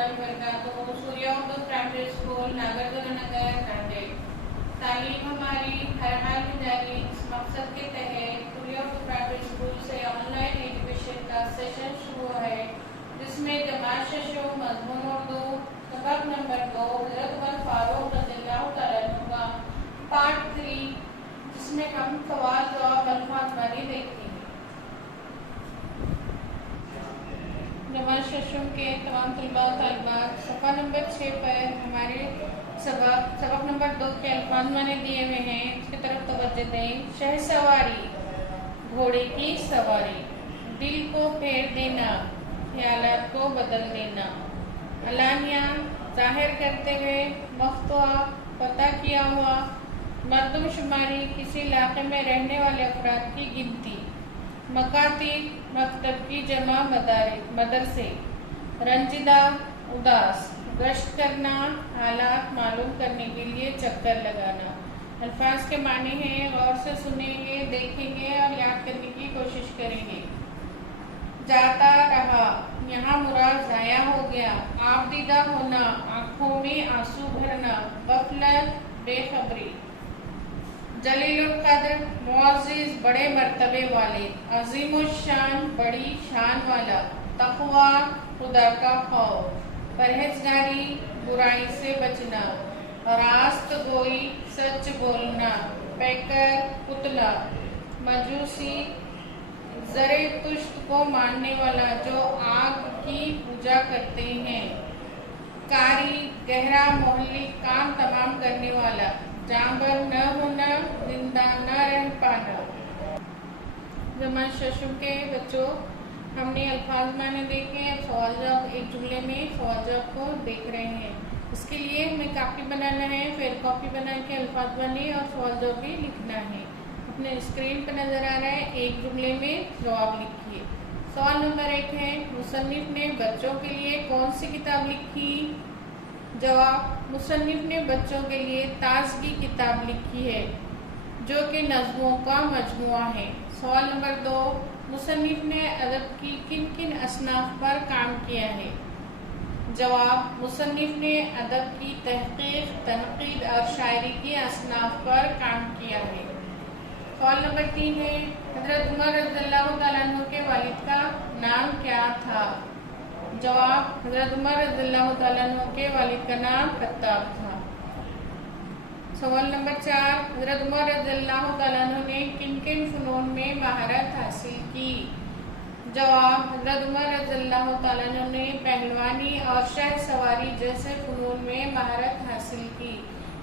वबरकातुहू। Surya Urdu primary school नागरजुना नगर नांदेड़। तालीम हमारी हर हाल में जारी। इस मकसद के तहत सूर्या उर्दू प्राइमरी स्कूल से ऑनलाइन एजुकेशन का सेशन शुरू है, जिसमें जमात शशो मजमून उर्दू सबक नंबर 2 हज़रत उमर फारूक रज़ियल्लाहु तआला अन्हु का पार्ट 3, जिसमें हम सवाल जवाब अल्फाज वाली देखते हैं। जमात शशो के तमाम तलबा और तालिबात सफ़ा नंबर 6 पर हमारे सबक नंबर 2 के अल्फाज माने दिए हुए हैं, इसकी तरफ तवज्जो दें। शह सवारी, घोड़े की सवारी। दिल को फेर देना, ख्यालात को बदल देना। अलानिया, जाहिर करते हुए। मख्तुआ, पता किया हुआ। मर्दमशुमारी, किसी इलाके में रहने वाले अफराद की गिनती। मकातिब, मकतब की जमा मदरसे। रंजिदा, उदास। गश्त करना, हालात मालूम करने के लिए चक्कर लगाना। अल्फाज के माने हैं, गौर से सुनेंगे, देखेंगे और याद करने की कोशिश करेंगे। जाता रहा, यहाँ मुराद जाया हो गया। आबदीदा होना, आंखों में आंसू भरना। गफलत, बेखबरी। जलीलुल कद्र, मुअज़्ज़िज़, बड़े मर्तबे वाले। अज़ीमुश्शान, बड़ी शान वाला। तक़वा, खुदा का खौफ। परहेज़गारी, बुराई से बचना। रास्त गोई, सच बोलना। पैकर, पुतला। मजूसी, ज़रे तुश्त को मानने वाला, जो आग की पूजा करते हैं। कारी, गहरा मोहल्ली, काम तमाम करने वाला। जानवर न होना, जिंदा न रह पाना। जमात शशो के बच्चों, हमने अल्फाज माने देखे। अब सवाल जवाब एक जुमले में सवाल जवाब को देख रहे हैं। इसके लिए हमें कापी बनाना है, फिर कॉपी बना के अल्फाज बने और सवाल जवाब भी लिखना है। अपने स्क्रीन पर नजर आ रहा है, एक जुमले में जवाब लिखिए। सवाल नंबर 1 है, मुसन्निफ ने बच्चों के लिए कौन सी किताब लिखी? जवाब, मुसन्निफ ने बच्चों के लिए ताज़गी किताब लिखी है, जो कि नज़्मों का मजमुआ है। सवाल नंबर 2, मुसन्निफ ने अदब की किन किन असनाफ पर काम किया है? जवाब, मुसन्निफ ने अदब की तहक़ीक़, तनक़ीद और शायरी की असनाफ पर काम किया है। सवाल नंबर 3 है, हज़रत उमर रज़ियल्लाहु तआला अन्हु के वालिद का नाम क्या था? जवाब, हज़रत उमर रज़ियल्लाहु तआला अन्हु के वालिद का नाम खत्ताब था। सवाल नंबर 4, हज़रत उमर रज़ियल्लाहु तआला अन्हु ने किन किन फ़नून में महारत हासिल की? जवाब, हज़रत उमर रज़ियल्लाहु तआला अन्हु ने पहलवानी और शह सवारी जैसे फ़नून में महारत हासिल की।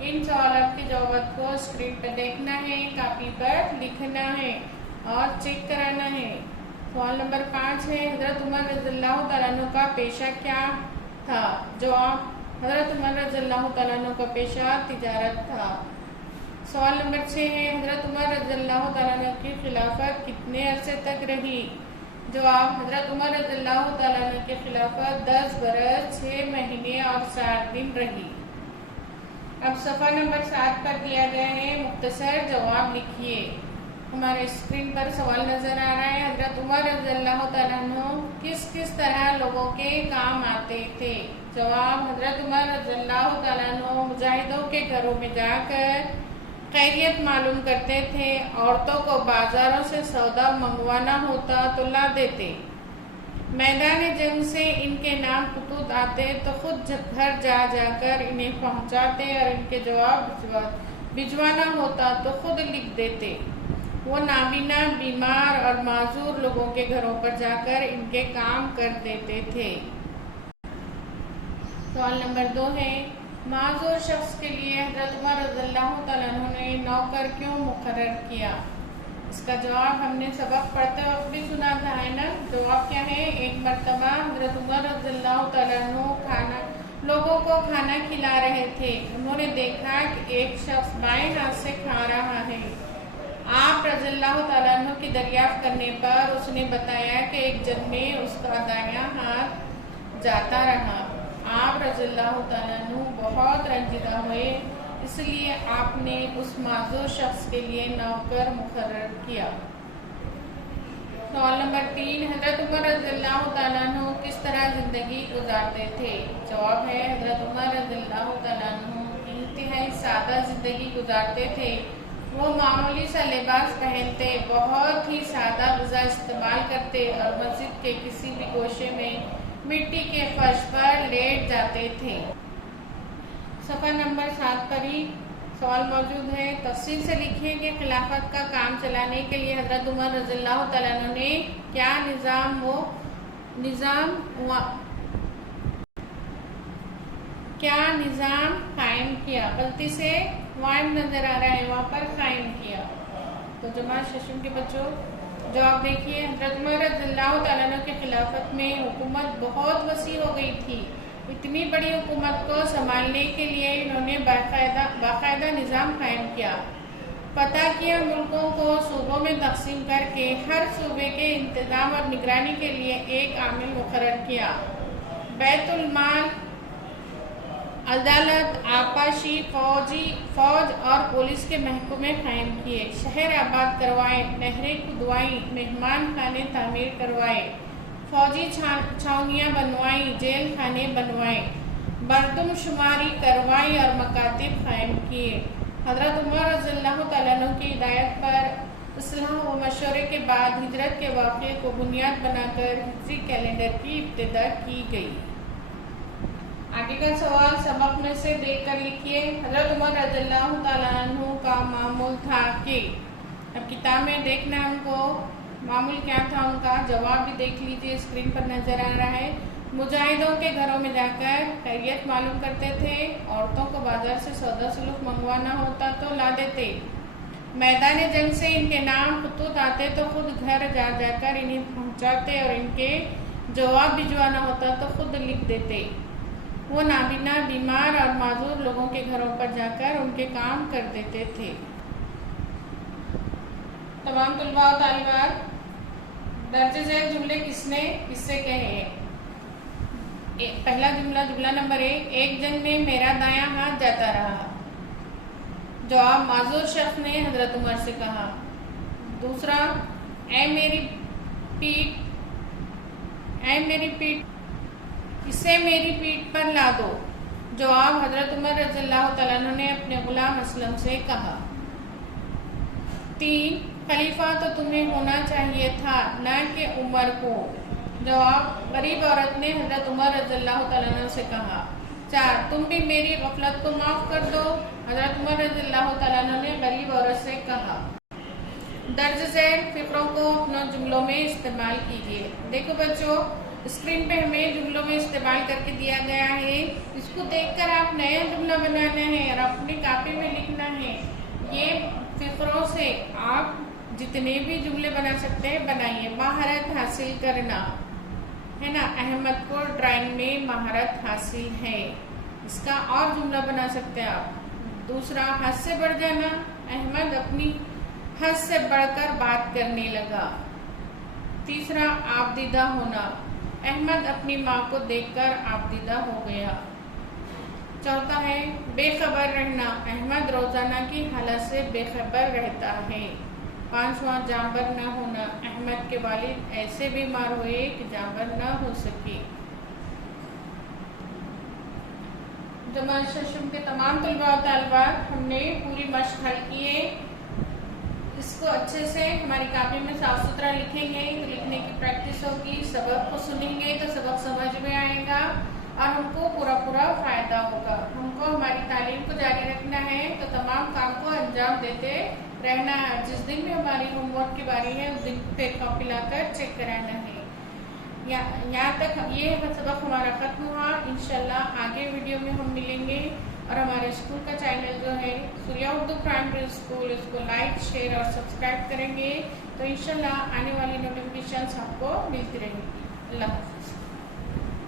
इन सवालों के जवाब को स्क्रीन पर देखना है, कापी पर लिखना है और चेक कराना है। सवाल नंबर 5 है, हज़रत उमर रज़ियल्लाहु तआला अन्हु का पेशा क्या था? जवाब, हज़रत उमर रज़ियल्लाहु तआला अन्हु का पेशा तिजारत था। सवाल नंबर 6 है, हज़रत उमर रज़ियल्लाहु तआला अन्हु की खिलाफत कितने अरसे तक रही? जवाब, हज़रत उमर रज़ियल्लाहु तआला अन्हु की खिलाफत 10 बरस 6 महीने और 7 दिन रही। अब सफ़ा नंबर 7 पर दिया गया है, मुख्तसर जवाब लिखिए। हमारे स्क्रीन पर सवाल नजर आ रहा है, हज़रत उमर रज़ियल्लाहु तआला अन्हु किस किस तरह लोगों के काम आते थे? जवाब, हज़रत उमर रज़ियल्लाहु तआला अन्हु मुजाहिदों के घरों में जाकर खैरियत मालूम करते थे। औरतों को बाजारों से सौदा मंगवाना होता तो ला देते। मैदान जंग से इनके नाम खतूत आते तो खुद घर जा जाकर इन्हें पहुंचाते और इनके जवाब भिजवाना होता तो खुद लिख देते। वो नाबीना, बीमार और माजूर लोगों के घरों पर जाकर इनके काम कर देते थे। सवाल नंबर 2 है, माजूर शख्स के लिए हज़रत उमर रज़ियल्लाहु तआला अन्हु ने नौकर क्यों मुकर्रर किया? इसका जवाब हमने सबक पढ़ते वक्त भी सुना था, है ना? जवाब क्या है, एक मर्तबा हज़रत उमर रज़ियल्लाहु तआला अन्हु लोगों को खाना खिला रहे थे। उन्होंने देखा कि एक शख्स बाएं हाथ से खा रहा है। आप रज़ियल्लाहु तआला अन्हु की दरियाफ्त करने पर उसने बताया कि एक जन में उसका दायां हाथ जाता रहा। आप रज़ियल्लाहु तआला अन्हु बहुत रंजीदा हुए, इसलिए आपने उस माजूर शख्स के लिए नौकर मुकर्रर किया। सवाल नंबर 3, हज़रत उमर रज़ियल्लाहु तआला अन्हु किस तरह जिंदगी गुजारते थे? जवाब है हजरत उमर रज़ियल्लाहु तआला अन्हु इंतहाई सादा जिंदगी गुजारते थे। वो मामूली सा लिबास पहनते, बहुत ही सादा ग़िज़ा इस्तेमाल करते और मस्जिद के किसी भी गोशे में मिट्टी के फर्श पर लेट जाते थे। सफ़ा नंबर 7 पर ही सवाल मौजूद है। तफसील से लिखिए कि खिलाफत का काम चलाने के लिए हजरत उमर रज़ियल्लाहु तआला अन्हु ने क्या निज़ाम कायम किया। गलती से वाइम नजर आ रहा है, वहाँ पर कायम किया। तो जमात शशम के बच्चों जवाब देखिए। हजरत उमर रज़ियल्लाहु तआला अन्हु की खिलाफत में हुकूमत बहुत वसी हो गई थी। इतनी बड़ी हुकूमत को संभालने के लिए इन्होंने बाकायदा निज़ाम कायम किया। पता किया मुल्कों को सूबों में तकसीम करके हर सूबे के इंतजाम और निगरानी के लिए एक आमिल मुकर्रर किया। बैतुल माल, अदालत, आपाशी, फौज और पुलिस के महकमे कायम किए। शहर आबाद करवाए, नहरें खुदवाई, मेहमान खाने तामीर करवाए, फौजी छावनियाँ बनवाई, जेल खाने बनवाए, मरदमशुमारी करवाई और मकातिब कायम किए। हजरत उमर रज़ियल्लाहु तआला अन्हु की हिदायत पर इस्लाह व मशवरे के बाद हिजरत के वाक़े को बुनियाद बनाकर हिजरी कैलेंडर की इब्तिदा की गई। आगे का सवाल सबक में से देख कर लिखिए। हजरत उमर रज़ियल्लाहु तआला अन्हु का मामूल था कि, अब किताब में देखना है उनको मामूल क्या था उनका। जवाब भी देख लीजिए, स्क्रीन पर नजर आ रहा है। मुजाहिदों के घरों में जाकर खैरियत मालूम करते थे। औरतों को बाजार से सौदा सलूक मंगवाना होता तो ला देते। मैदान जंग से इनके नाम खतूत आते तो खुद घर जा जाकर इन्हें पहुंचाते और इनके जवाब भिजवाना होता तो खुद लिख देते। वो नाबीना, बीमार और माजूर लोगों के घरों पर जाकर उनके काम कर देते थे। तमाम तुलबा और तालिबात, दर्जे झेल जुमले किससे कहे। पहला जुमला नंबर 1, एक जंग में मेरा दायां हाथ जाता रहा। जवाब, माजूर शख्स ने हजरत उमर से कहा। दूसरा, ऐ मेरी पीठ इसे मेरी पीठ पर ला दो। जवाब, हजरत उमर रज़ियल्लाहु तआला अन्हु ने अपने गुलाम असलम से कहा। 3, खलीफा तो तुम्हें होना चाहिए था, न कि उमर को। जवाब, गरीब औरत ने हजरत उमर रज़ियल्लाहु तआला अन्हु से कहा। 4, तुम भी मेरी गफलत को माफ कर दो। हजरत उमर रज़ियल्लाहु तआला अन्हु ने गरीब औरत से कहा। दर्ज झेल फिक्रों को अपने जुमलों में इस्तेमाल कीजिए। देखो बच्चों, स्क्रीन पे हमें जुमलों में इस्तेमाल करके दिया गया है। इसको देखकर आप नया जुमला बनाना है और अपनी कॉपी में लिखना है। ये फिक्रों से आप जितने भी जुमले बना सकते हैं बनाइए। महारत हासिल करना है ना, अहमद को ड्राइंग में महारत हासिल है। इसका और जुमला बना सकते हैं आप। दूसरा, हद से बढ़ जाना, अहमद अपनी हद से बढ़कर बात करने लगा। तीसरा, आबदीदा होना, अहमद अपनी माँ को देखकर आबदीदा हो गया। चौथा है बेखबर रहना, अहमद रोजाना की हालत से बेखबर रहता है। पांचवा, जांबर न होना, अहमद के वालिद ऐसे बीमार हुए कि जांबर न हो सके। जमात शशम के तमाम तलबा और तालिबात, हमने पूरी मश्क हल की है। इसको अच्छे से हमारी कॉपी में साफ सुथरा लिखेंगे तो लिखने की प्रैक्टिस होगी। सबक को सुनेंगे तो सबक समझ में आएगा और हमको पूरा फायदा होगा। हमको हमारी तालीम को जारी रखना है तो तमाम काम को अंजाम देते रहना है। जिस दिन भी हमारी होमवर्क की बारी है उस दिन फिर कॉपी लाकर चेक कराना है। यहाँ तक ये सबक हमारा खत्म हुआ। इंशाल्लाह आगे वीडियो में हम मिलेंगे और हमारे स्कूल का चैनल जो है सूर्या उर्दू प्राइमरी स्कूल, इसको लाइक, शेयर और सब्सक्राइब करेंगे तो इंशाल्लाह आने वाली नोटिफिकेशंस आपको मिलती रहेंगी। अल्लाह हाफ़िज़।